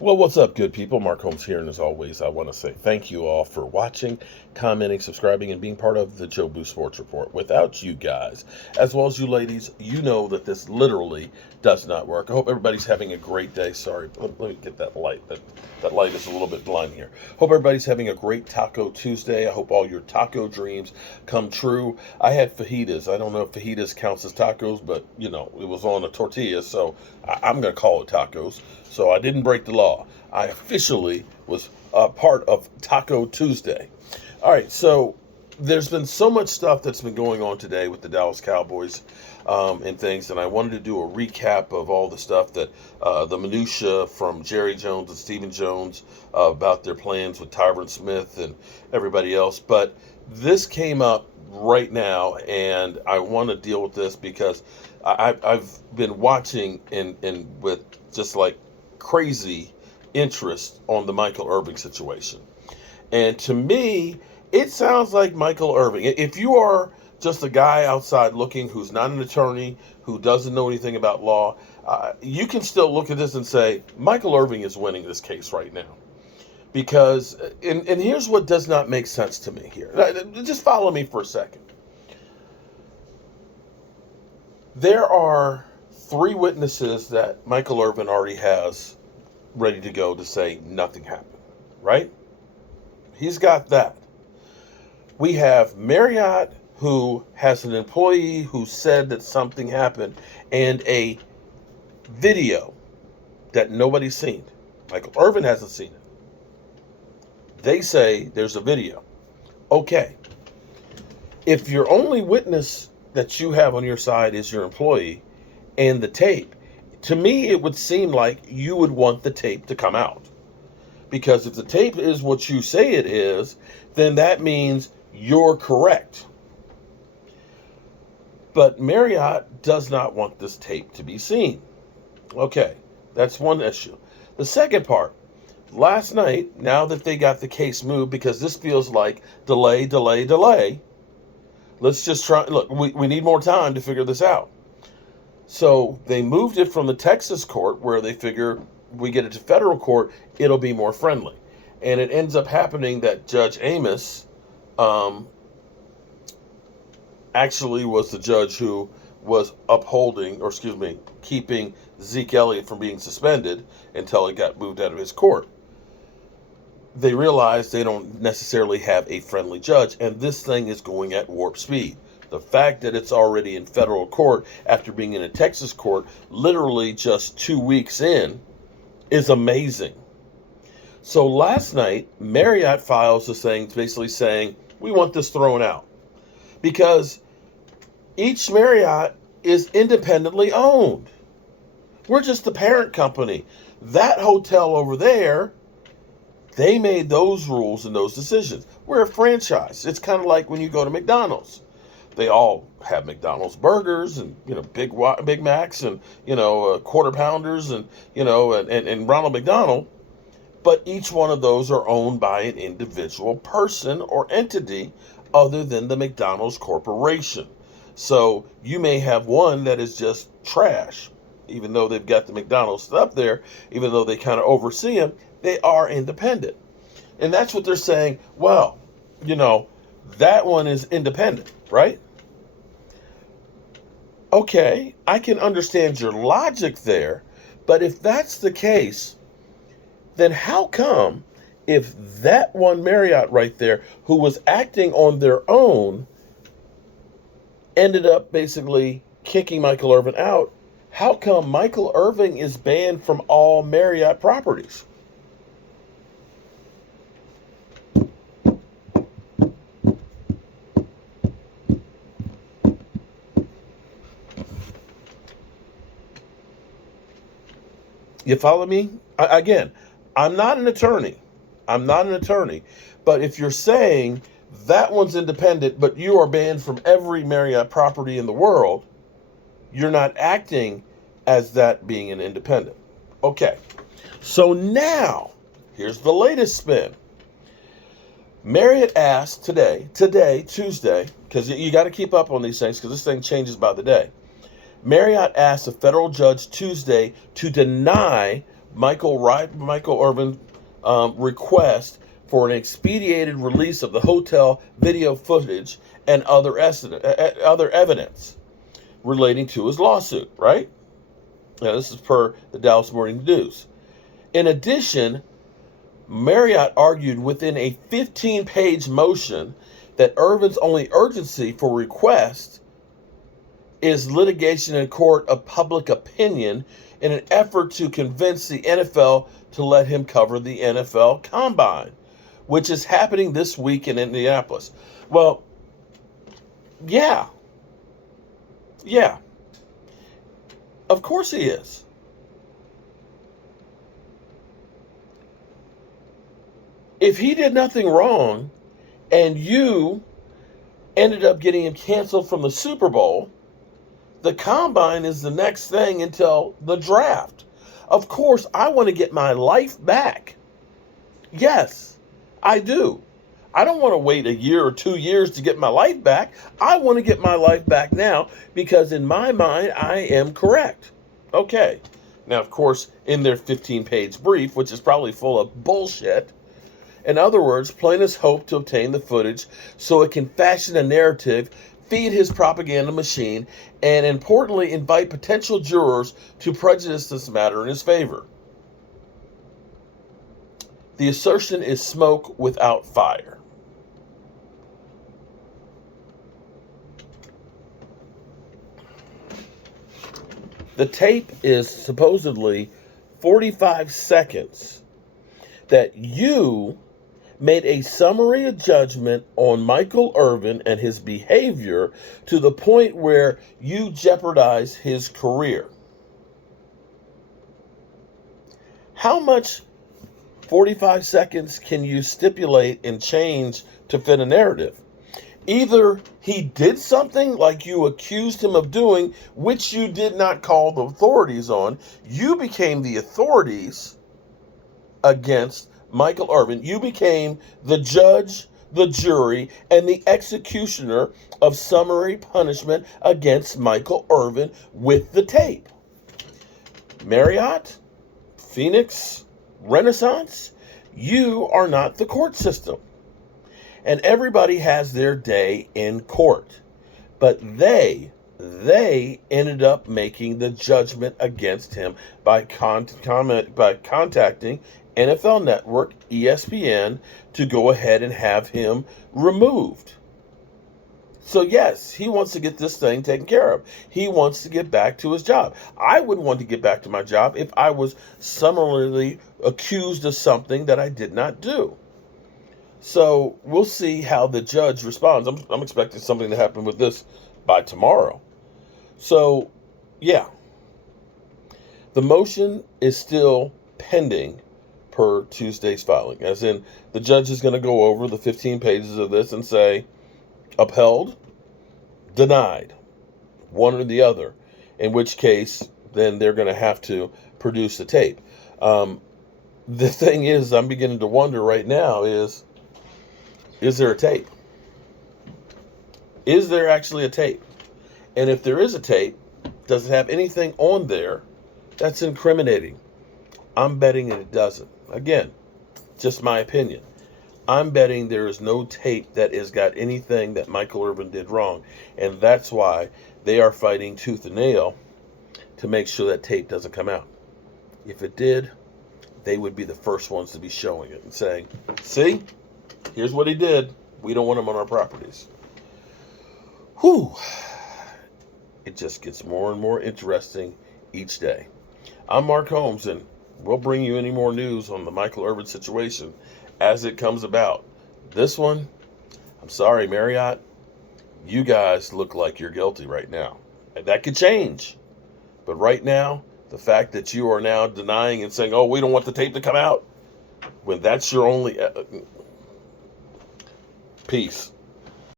Well, what's up, good people? Mark Holmes here, and as always, I want to say thank you all for watching, commenting, subscribing, and being part of the Joe Boo Sports Report. Without you guys, as well as you ladies, you know that this literally does not work. I hope everybody's having a great day. Sorry, let me get that light. That light is a little bit blind here. Hope everybody's having a great Taco Tuesday. I hope all your taco dreams come true. I had fajitas. I don't know if fajitas counts as tacos, but it was on a tortilla, so I'm going to call it tacos. So I didn't break the law. I officially was a part of Taco Tuesday. All right, so there's been so much stuff that's been going on today with the Dallas Cowboys and things, and I wanted to do a recap of all the stuff that the minutia from Jerry Jones and Stephen Jones about their plans with Tyron Smith and everybody else. But this came up right now, and I want to deal with this because I've been watching and with just like crazy interest on the Michael Irvin situation. And to me, it sounds like Michael Irvin. If you are just a guy outside looking who's not an attorney, who doesn't know anything about law, you can still look at this and say, Michael Irvin is winning this case right now. Because, and here's what does not make sense to me here. Just follow me for a second. There are three witnesses that Michael Irvin already has ready to go to say nothing happened, right? He's got that. We have Marriott, who has an employee who said that something happened, and a video that nobody's seen. Michael Irvin hasn't seen it. They say there's a video. Okay. If your only witness that you have on your side is your employee and the tape, to me it would seem like you would want the tape to come out. Because if the tape is what you say it is, then that means you're correct. But Marriott does not want this tape to be seen. Okay, that's one issue. The second part, last night, now that they got the case moved, because this feels like delay, let's just try, look, we need more time to figure this out. So they moved it from the Texas court, where they figure we get it to federal court, it'll be more friendly. And it ends up happening that Judge Amos actually was the judge who was upholding, or excuse me, keeping Zeke Elliott from being suspended until it got moved out of his court. They realized they don't necessarily have a friendly judge, and this thing is going at warp speed. The fact that it's already in federal court after being in a Texas court literally just 2 weeks in is amazing. So last night, Marriott files this thing basically saying, we want this thrown out. Because each Marriott is independently owned. We're just the parent company. That hotel over there, they made those rules and those decisions. We're a franchise. It's kind of like when you go to McDonald's. They all have McDonald's burgers and Big Macs and quarter pounders and and Ronald McDonald, but each one of those are owned by an individual person or entity other than the McDonald's corporation. So you may have one that is just trash, even though they've got the McDonald's up there, even though they kind of oversee them, they are independent. And that's what they're saying. Well, that one is independent, right? Okay, I can understand your logic there, but if that's the case, then how come if that one Marriott right there, who was acting on their own, ended up basically kicking Michael Irvin out, how come Michael Irvin is banned from all Marriott properties? You follow me? Again, I'm not an attorney. But if you're saying that one's independent, but you are banned from every Marriott property in the world, you're not acting as that being an independent. Okay. So now, here's the latest spin. Marriott asked today, Tuesday, because you got to keep up on these things because this thing changes by the day. Marriott asked a federal judge Tuesday to deny Michael Irvin request for an expedited release of the hotel video footage and other evidence relating to his lawsuit, right? Now, this is per the Dallas Morning News. In addition, Marriott argued within a 15-page motion that Irvin's only urgency for request is litigation in court of public opinion in an effort to convince the NFL to let him cover the NFL Combine, which is happening this week in Indianapolis. Well, yeah. Of course he is. If he did nothing wrong and you ended up getting him canceled from the Super Bowl, the Combine is the next thing until the draft. Of course, I want to get my life back. Yes, I do. I don't want to wait a year or 2 years to get my life back. I want to get my life back now because in my mind, I am correct. Okay. Now, of course, in their 15-page brief, which is probably full of bullshit, in other words, plaintiffs hope to obtain the footage so it can fashion a narrative, feed his propaganda machine, and importantly, invite potential jurors to prejudice this matter in his favor. The assertion is smoke without fire. The tape is supposedly 45 seconds that you made a summary judgment on Michael Irvin and his behavior to the point where you jeopardized his career. How much 45 seconds can you stipulate and change to fit a narrative? Either he did something like you accused him of doing, which you did not call the authorities on. You became the authorities against Michael Irvin. You became the judge, the jury, and the executioner of summary punishment against Michael Irvin with the tape. Marriott, Phoenix, Renaissance, you are not the court system. And everybody has their day in court. But they ended up making the judgment against him by contacting NFL Network, ESPN, to go ahead and have him removed. So yes, he wants to get this thing taken care of. He wants to get back to his job. I would want to get back to my job if I was summarily accused of something that I did not do. So we'll see how the judge responds. I'm expecting something to happen with this by tomorrow. So, yeah. The motion is still pending per Tuesday's filing. As in, the judge is going to go over the 15 pages of this and say, upheld, denied, one or the other. In which case, then they're going to have to produce the tape. The thing is, I'm beginning to wonder right now is there a tape? Is there actually a tape? And if there is a tape, does it have anything on there that's incriminating? I'm betting that it doesn't. Again, just my opinion. I'm betting there is no tape that has got anything that Michael Irvin did wrong. And that's why they are fighting tooth and nail to make sure that tape doesn't come out. If it did, they would be the first ones to be showing it and saying, see, here's what he did. We don't want him on our properties. Whew. It just gets more and more interesting each day. I'm Mark Holmes, and we'll bring you any more news on the Michael Irvin situation as it comes about. This one, I'm sorry, Marriott, you guys look like you're guilty right now. And that could change. But right now, the fact that you are now denying and saying, oh, we don't want the tape to come out, when that's your only... Peace.